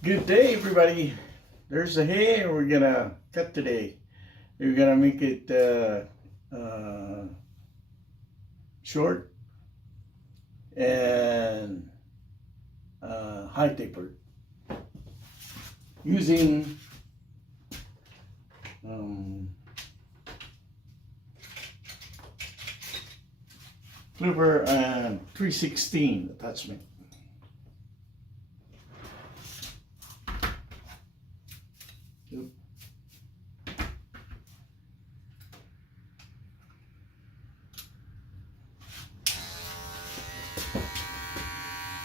Good day, everybody. There's the hay, and we're gonna cut today. We're gonna make it short and high taper using um, Clipper and 316 attachment. Yep.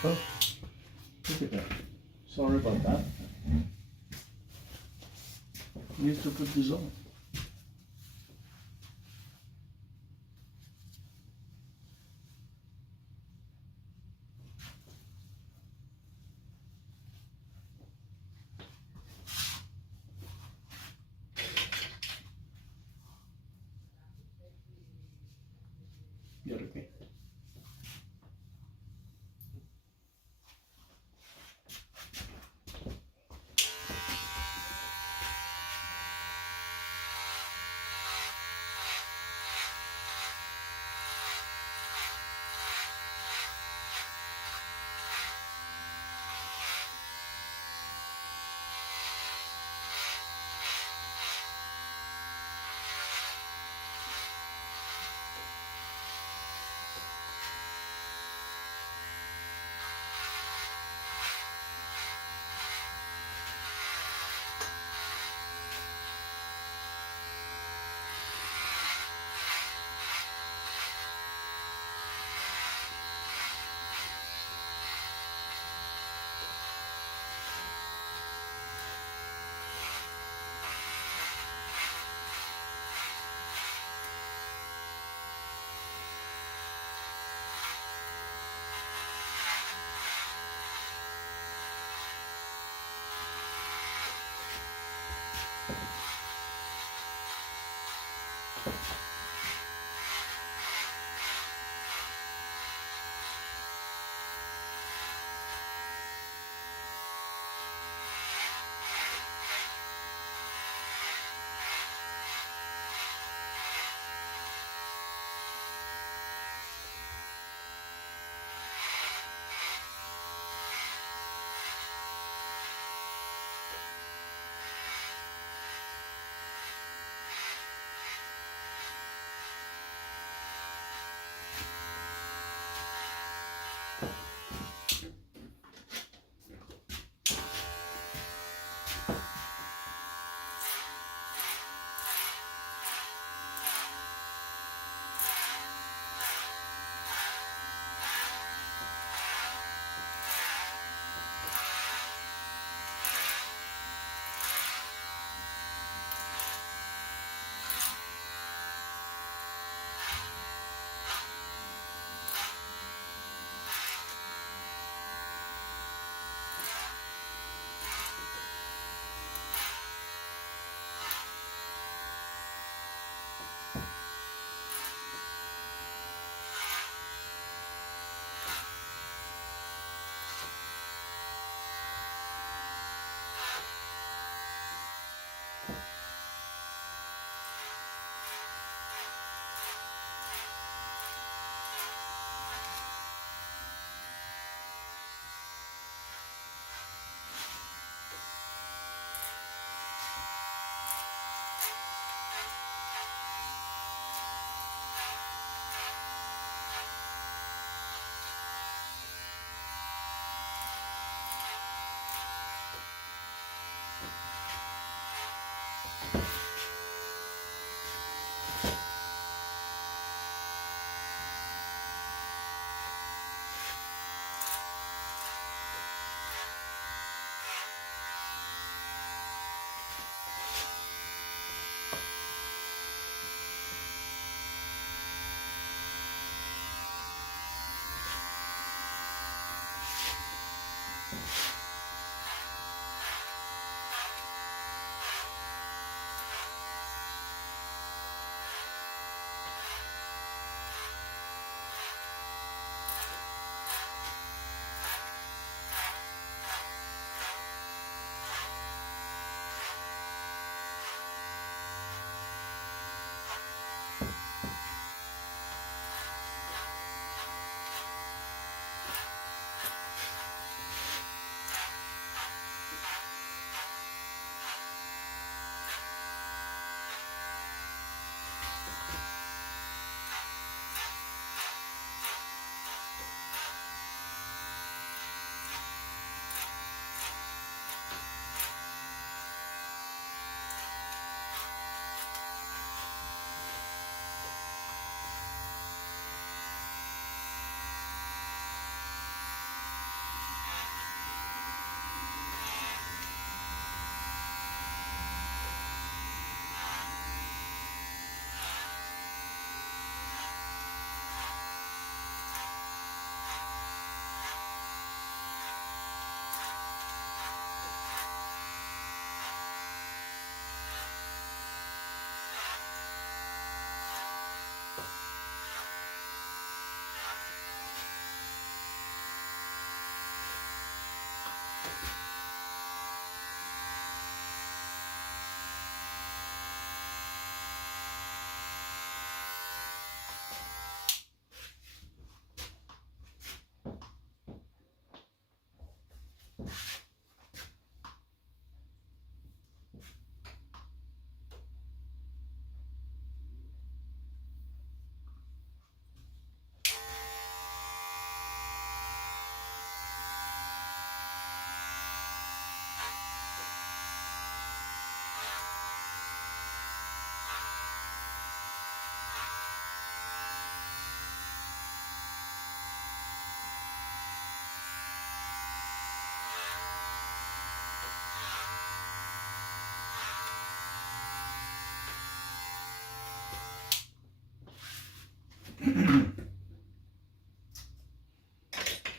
Oh, look at that. Sorry about that. You have to put this on. You're okay.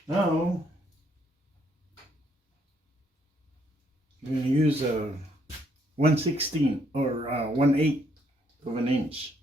Now, you're going to use a 1/16 or 1/8 of an inch.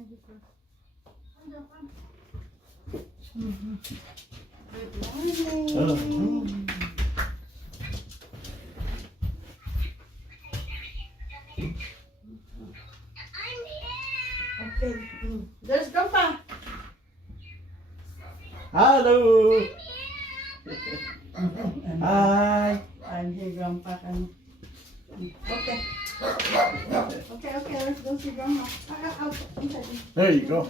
Thank you, sir. Mm-hmm. Good morning. Okay. There's Grandpa. Hello. Hi. I'm here, Grandpa. Okay. Okay. Let's go see Grandma. Out. Inside. There you go.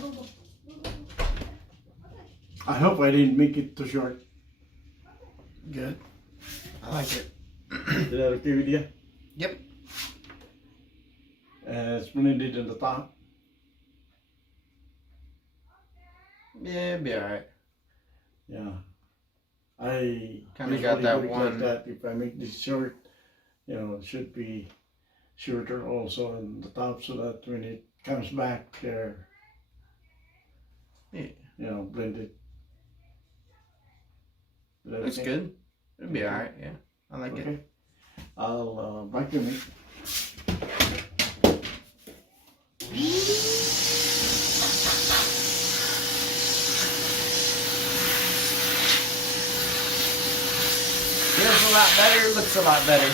I hope I didn't make it too short. Good. I like it. Is that okay with you? Yep. Splendid in the top. Yeah, it'd be alright. Yeah. I Kinda usually got that do it one. like that. If I make this short, it should be shorter also on the top so that when it comes back there, Yeah. blended. Is that Looks okay? good. It'd be alright, yeah. I like it. Okay. I'll vacuum it. Feels a lot better, looks a lot better.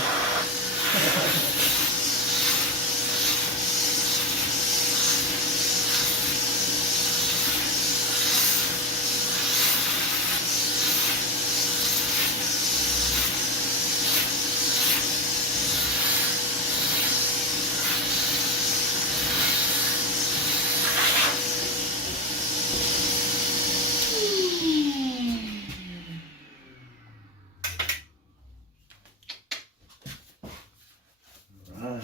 Right.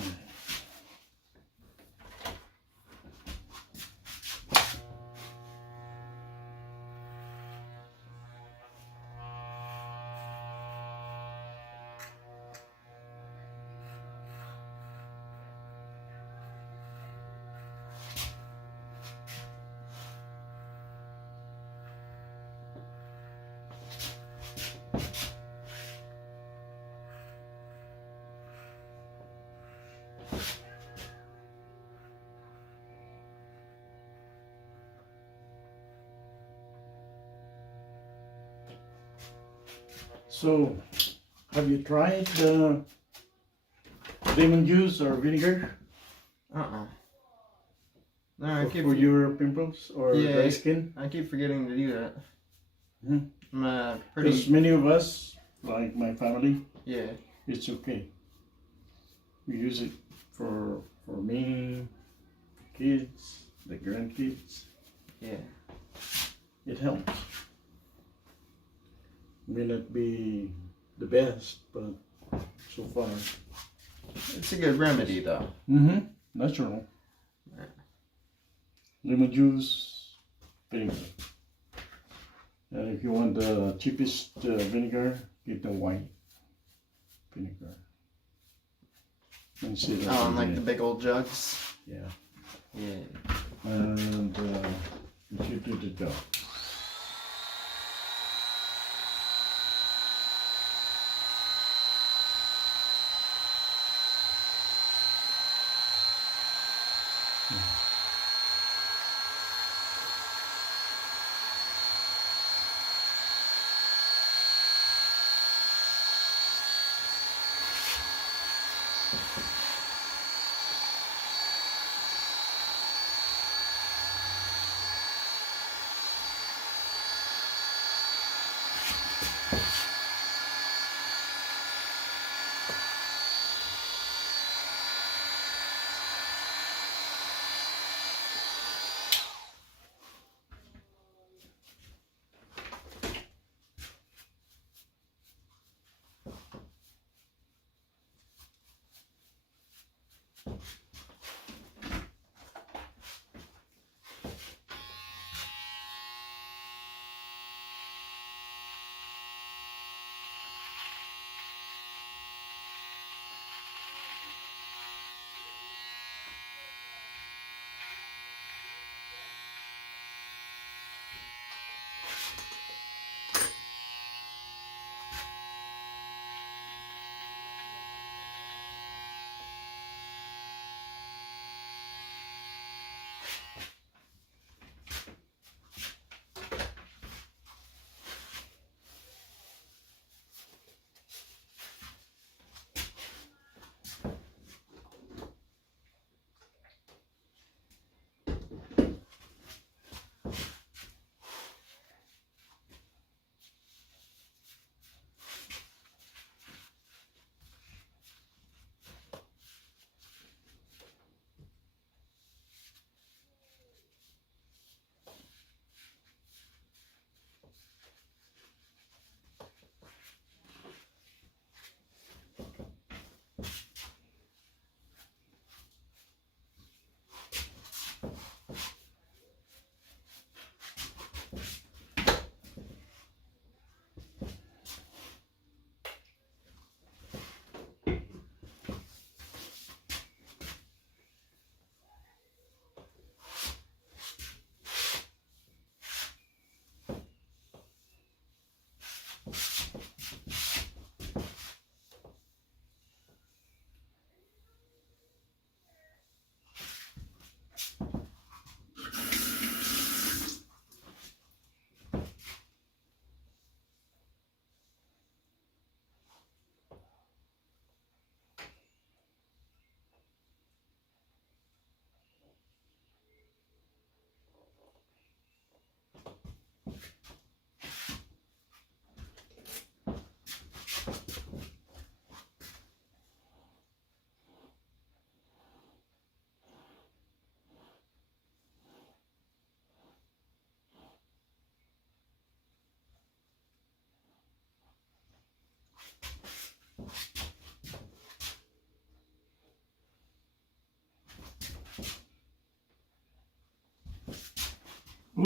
So, have you tried lemon juice or vinegar No, I keep for your pimples or Yeah. dry skin? I keep forgetting to do that. Mhm. I'm Because pretty. many of us, like my family, Yeah. it's okay. We use it for me, kids, the grandkids. Yeah. It helps. May not be the best, but so far. It's a good remedy though. Mm-hmm. Natural. Yeah. Lemon juice, vinegar. And if you want the cheapest vinegar, get the white vinegar. Instead of Oh, and like the big old jugs. yeah. Yeah. And you should do the job.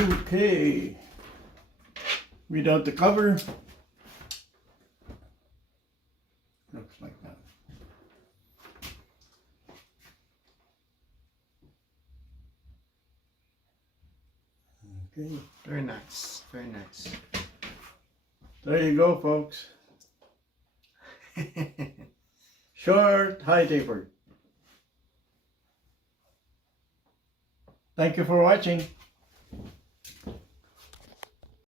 Okay. Without the cover. Looks like that. Okay. Very nice. Very nice. There you go, folks. Short, high tapered. Thank you for watching.